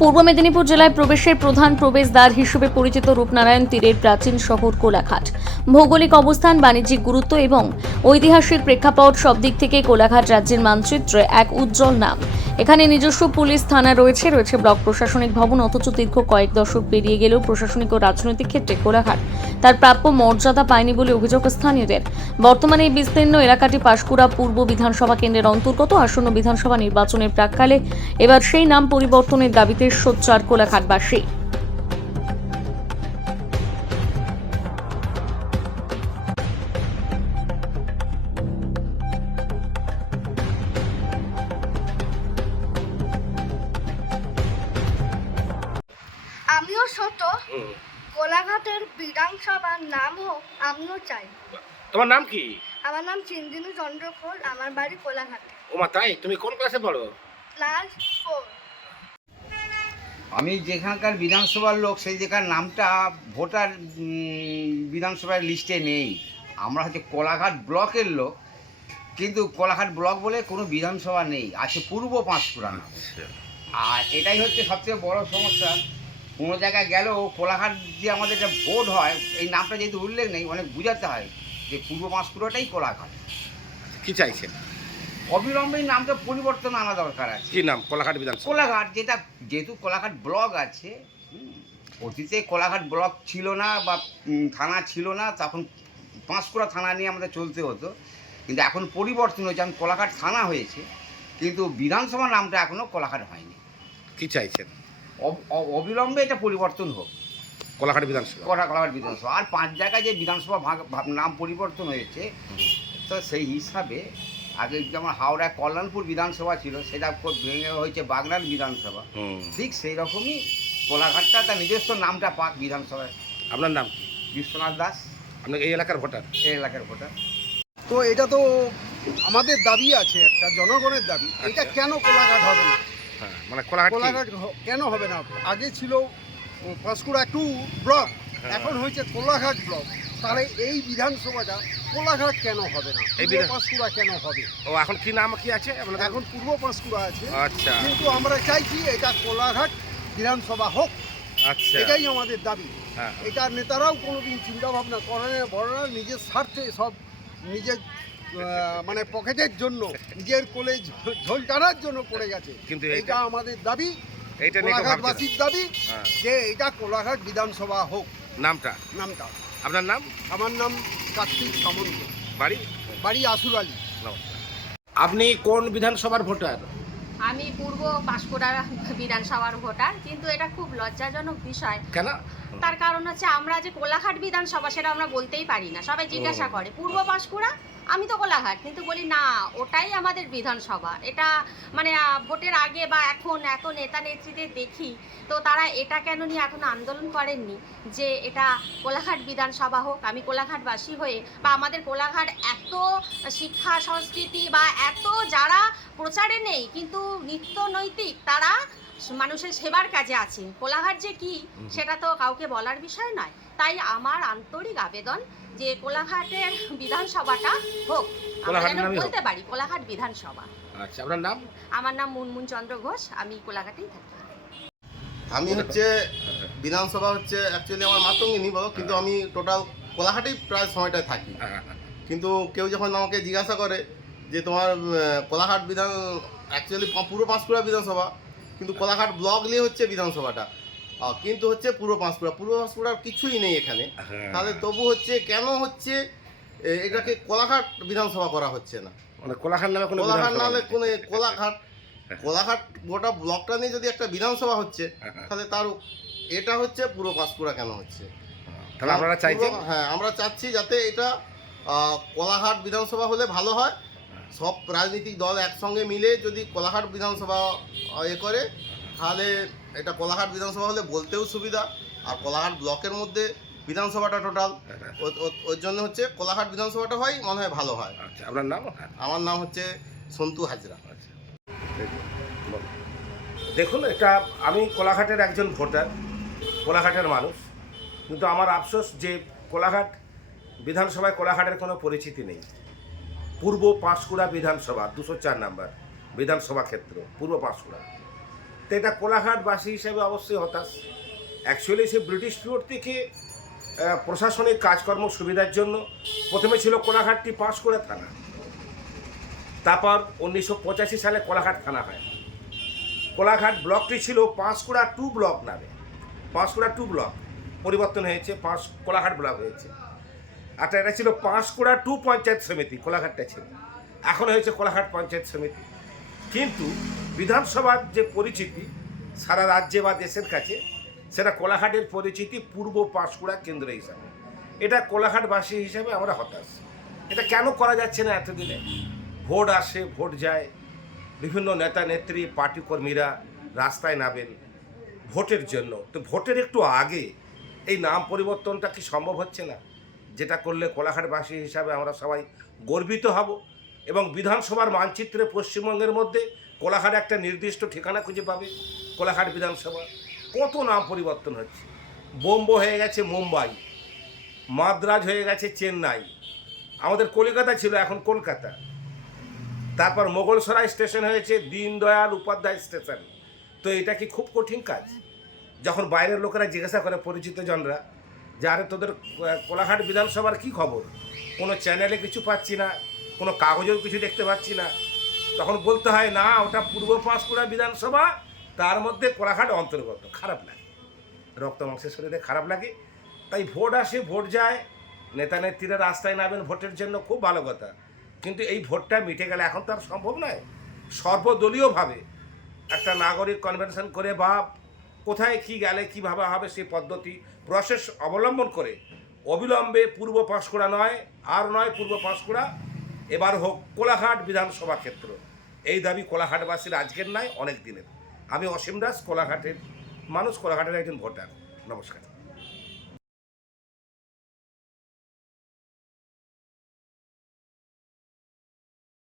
পূর্ব মেদিনীপুর জেলায় প্রবেশের প্রধান প্রবেশদ্বার হিসেবে পরিচিত রূপনারায়ণ তীরের প্রাচীন শহর কোলাঘাট। ভৌগোলিক অবস্থান, বাণিজ্যিক গুরুত্ব এবং ঐতিহাসিক প্রেক্ষাপট সব দিক থেকে কোলাঘাট রাজ্যের মানচিত্রে এক উজ্জ্বল নাম। এখানে নিজস্ব পুলিশ থানা রয়েছে ব্লক প্রশাসনিক ভবন, অথচ দীর্ঘ কয়েক দশক পেরিয়ে গেলেও প্রশাসনিক ও রাজনৈতিক ক্ষেত্রে কোলাঘাট তার প্রাপ্য মর্যাদা পায়নি বলে অভিযোগ স্থানীয়দের। বর্তমানে এই বিস্তীর্ণ এলাকাটি পাঁশকুড়া পূর্ব বিধানসভা কেন্দ্রের অন্তর্গত। আসন্ন বিধানসভা নির্বাচনের প্রাক্কালে এবার সেই নাম পরিবর্তনের দাবিতে সোচ্চার কোলাঘাটবাসী। আমিও ছোট, কোলাঘাটের বিধানসভার নাম হোক আমিও চাই। তোমার নাম কি? আমার নাম চিন্দিনু চন্দ্রকোল, আমার বাড়ি কোলাঘাটে। ওমা তাই? তুমি কোন ক্লাসে পড়ো? ক্লাস 4। আমি যেখানকার বিধানসভার লোক, সেই জায়গার নামটা ভোটার বিধানসভার লিস্টে নেই। আমরা হচ্ছে কোলাঘাট ব্লকের লোক, কিন্তু কোলাঘাট ব্লক বলে কোনো বিধানসভা নেই, আছে পূর্ব পাঁশকুড়া নাম। আর এটাই হচ্ছে সবথেকে বড় সমস্যা। কোনো জায়গায় গেলেও কোলাঘাট যে আমাদের একটা ভোট হয়, এই নামটা যেহেতু উল্লেখ নেই, অনেক বুঝাতে হয় যে পূর্ব পাঁশকুড়াটাই কোলাঘাট। কি চাইছেন? অবিলম্বে নামটা পরিবর্তন আনা দরকার আছে। কি নাম? কোলাঘাট বিধানসভা। কোলাঘাট, যেহেতু কোলাঘাট ব্লক আছে, অতীতে কোলাঘাট ব্লক ছিল না বা থানা ছিল না, তখন পাঁশকুড়া থানা নিয়ে আমাদের চলতে হতো। কিন্তু এখন পরিবর্তন হয়েছে, এখন কোলাঘাট থানা হয়েছে, কিন্তু বিধানসভা নামটা এখনও কোলাঘাট হয়নি। কি চাইছেন? অবিলম্বে এটা পরিবর্তন হোক, কোলাঘাট বিধানসভা। কোলাঘাট বিধানসভা। আর 5 জায়গায় যে বিধানসভা নাম পরিবর্তন হয়েছে, তো সেই হিসাবে আগে যেমন হাওড়ায় কল্যাণপুর বিধানসভা ছিল, সেটা ভেঙে হয়েছে বাগনান বিধানসভা। ঠিক সেই রকমই কোলাঘাটটা তার নিজস্ব নামটা পাক বিধানসভায়। আপনার নাম কি? বিশ্বনাথ দাস, আপনার এই এলাকার ভোটার? এই এলাকার ভোটার। তো এটা তো আমাদের দাবি আছে, একটা জনগণের দাবি। এটা কেন কোলাঘাট হবে না? হ্যাঁ, মানে কোলাঘাট কেন হবে না? আগে ছিল পাঁশকুড়া 2 ব্লক, এখন হয়েছে কোলাঘাট ব্লক। তাহলে এই বিধানসভাটা কোলাঘাট কেন হবে না? পূর্ব পাঁশকুড়া কেন হবে? ও, এখন কি নাম কি আছে? এখন পূর্ব পাঁশকুড়া আছে, আচ্ছা কিন্তু আমরা চাইছি এটা কোলাঘাট বিধানসভা হোক। আচ্ছা, এটাই আমাদের দাবি। হ্যাঁ। এটা নেতারাও কোনোদিন চিন্তা ভাবনা করে না, বড় না, নিজের স্বার্থে সব, নিজের মানে পকেটের জন্য, নিজের কোলে ঝোল টানার জন্য করে গেছে। কিন্তু এটা আমাদের দাবি, এইটা নিয়ে কোলাঘাটবাসীর দাবি, হ্যাঁ। যে এটা কোলাঘাট বিধানসভা হোক নামটা। আপনার নাম? আমার নাম কার্তিক সামন্ত, বাড়ি? বাড়ি আসুর আলী। নমস্কার। আপনি কোন বিধানসভার ভোটার? আমি পূর্ব পাঁশকুড়া বিধানসভার ভোটার, কিন্তু এটা খুব লজ্জাজনক বিষয়। কেন? তার কারণ হচ্ছে আমরা যে কোলাঘাট বিধানসভা সেটা আমরা বলতেই পারি না। সবাই জিজ্ঞাসা করে পূর্ব পাঁশকুড়া, আমি তো কোলাঘাট, কিন্তু বলি না, ওটাই আমাদের বিধানসভা। এটা মানে ভোটের আগে বা এখন এত নেতা নেত্রীদের দেখি, তো তারা এটা কেন নিয়ে এখন আন্দোলন করেননি যে এটা কোলাঘাট বিধানসভা হোক। আমি কোলাঘাটবাসী হয়ে, বা আমাদের কোলাঘাট এত শিক্ষা সংস্কৃতি বা এত যারা প্রচারে নেই কিন্তু নিত্য নৈতিক, তারা মানুষের সেবার কাজে আছে, কোলাঘাট যে কি সেটা তো কাউকে বলার বিষয় নয়। তাই আমার আন্তরিক আবেদন যে কোলাঘাটের বিধানসভাটা হোক, আমরা যেন বলতে পারি কোলাঘাট বিধানসভা। আচ্ছা, আপনার নাম? আমার নাম মুনমুন চন্দ্র ঘোষ, আমি কোলাঘাটেই থাকি। আমি হচ্ছে বিধানসভা হচ্ছে অ্যাকচুয়ালি আমার মাতঙ্গিনী বলো, কিন্তু আমি টোটাল কোলাঘাটেই প্রায় সময়টায় থাকি। কিন্তু কেউ যখন আমাকে জিজ্ঞাসা করে যে তোমার কোলাঘাট বিধান, অ্যাকচুয়ালি পূর্ব পাঁশকুড়া বিধানসভা, কিন্তু কোলাঘাট ব্লক নিয়ে হচ্ছে বিধানসভাটা, কিন্তু হচ্ছে পূর্ব পাঁশকুড়ার কিছুই নেই এখানে। তাহলে তবু হচ্ছে কেন হচ্ছে এটাকে কোলাঘাট বিধানসভা করা হচ্ছে না? মানে কোলাঘাট নামে কোনো কোলাঘাট বিধানসভা নামে নেই? কোনো কোলাঘাট গোটা ব্লকটা নিয়ে যদি একটা বিধানসভা হচ্ছে, তাহলে তার এটা হচ্ছে পূর্ব পাঁশকুড়া কেন হচ্ছে? তাহলে আপনারা চাইছেন? হ্যাঁ, আমরা চাচ্ছি যাতে এটা কোলাঘাট বিধানসভা হলে ভালো হয়। সব রাজনৈতিক দল একসঙ্গে মিলে যদি কোলাঘাট বিধানসভা করে, তাহলে এটা কোলাঘাট বিধানসভা হলে বলতেও সুবিধা। আর কোলাঘাট ব্লকের মধ্যে বিধানসভাটা টোটাল, ওর জন্য হচ্ছে কোলাঘাট বিধানসভাটা হয়, মনে হয় ভালো হয়। আচ্ছা, আপনার নাম? আমার নাম হচ্ছে সন্তু হাজরা। আচ্ছা, দেখুন, এটা আমি কোলাঘাটের একজন ভোটার, কোলাঘাটের মানুষ, কিন্তু আমার আফসোস যে কোলাঘাট বিধানসভায় কোলাঘাটের কোনো পরিচিতি নেই। পূর্ব পাঁশকুড়া বিধানসভা 204 নম্বর বিধানসভা ক্ষেত্র, পূর্ব পাঁশকুড়া। তো এটা কোলাঘাটবাসী হিসেবে অবশ্যই হতাশ। অ্যাকচুয়ালি সে ব্রিটিশ পিরিয়ড থেকে প্রশাসনিক কাজকর্ম সুবিধার জন্য প্রথমে ছিল কোলাঘাটটি পাঁশকুড়া থানা, তারপর 1985 সালে কোলাঘাট থানা হয়। কোলাঘাট ব্লকটি ছিল পাঁশকুড়া 2 ব্লক নামে, পাঁশকুড়া 2 ব্লক পরিবর্তন হয়েছে, কোলাঘাট ব্লক হয়েছে। আর এটা ছিল পাঁশকুড়া 2 পঞ্চায়েত সমিতি, কোলাঘাটটা ছিল, এখন হয়েছে কোলাঘাট পঞ্চায়েত সমিতি। কিন্তু বিধানসভার যে পরিচিতি সারা রাজ্যে বা দেশের কাছে, সেটা কোলাঘাটের পরিচিতি পূর্ব পাঁশকুড়া কেন্দ্র হিসাবে। এটা কোলাঘাটবাসী হিসাবে আমরা হতাশ। এটা কেন করা যাচ্ছে না এতদিনে? ভোট আসে, ভোট যায়, বিভিন্ন নেতা নেত্রী পার্টি কর্মীরা রাস্তায় নামেন ভোটের জন্য। তো ভোটের একটু আগে এই নাম পরিবর্তনটা কি সম্ভব হচ্ছে না? যেটা করলে কোলাঘাটবাসী হিসাবে আমরা সবাই গর্বিত হব এবং বিধানসভার মানচিত্রে পশ্চিমবঙ্গের মধ্যে কোলাঘাট একটা নির্দিষ্ট ঠিকানা খুঁজে পাবে। কোলাঘাট বিধানসভা কত নাম পরিবর্তন হচ্ছে, বোম্বে হয়ে গেছে মুম্বাই, মাদ্রাজ হয়ে গেছে চেন্নাই, আমাদের কলকাতা ছিল এখন কলকাতা, তারপর মোগলসরাই স্টেশন হয়েছে দীনদয়াল উপাধ্যায় স্টেশন। তো এটা কি খুব কঠিন কাজ? যখন বাইরের লোকেরা জিজ্ঞাসা করে পরিচিত জনরা যে আরে তোদের কোলাঘাট বিধানসভার কি খবর, কোনো চ্যানেলে কিছু পাচ্ছি না, কোনো কাগজেও কিছু দেখতে পাচ্ছি না, তখন বলতে হয় না ওটা পূর্ব পাঁশকুড়া বিধানসভা, তার মধ্যে কোলাঘাট অন্তর্গত। খারাপ লাগে, রক্ত মাংসের শরীরে খারাপ লাগে। তাই ভোট আসে, ভোট যায়, নেতা নেত্রীরা রাস্তায় নামেন ভোটের জন্য, খুব ভালো কথা। কিন্তু এই ভোটটা মিটে গেলে এখন তো আর সম্ভব নয়। সর্বদলীয়ভাবে একটা নাগরিক কনভেনশন করে বা কোথায় কি গেলে কীভাবে হবে সেই পদ্ধতি প্রসেস অবলম্বন করে অবিলম্বে পূর্ব পাঁশকুড়া নয়, আর নয় পূর্ব পাঁশকুড়া, এবার হোক কোলাঘাট বিধানসভা ক্ষেত্র। এই দাবি কোলাঘাটবাসীর আজকের নয়, অনেক দিনের। আমি অসীম দাস, কোলাঘাটের মানুষ, কোলাঘাটের একজন ভোটার। নমস্কার।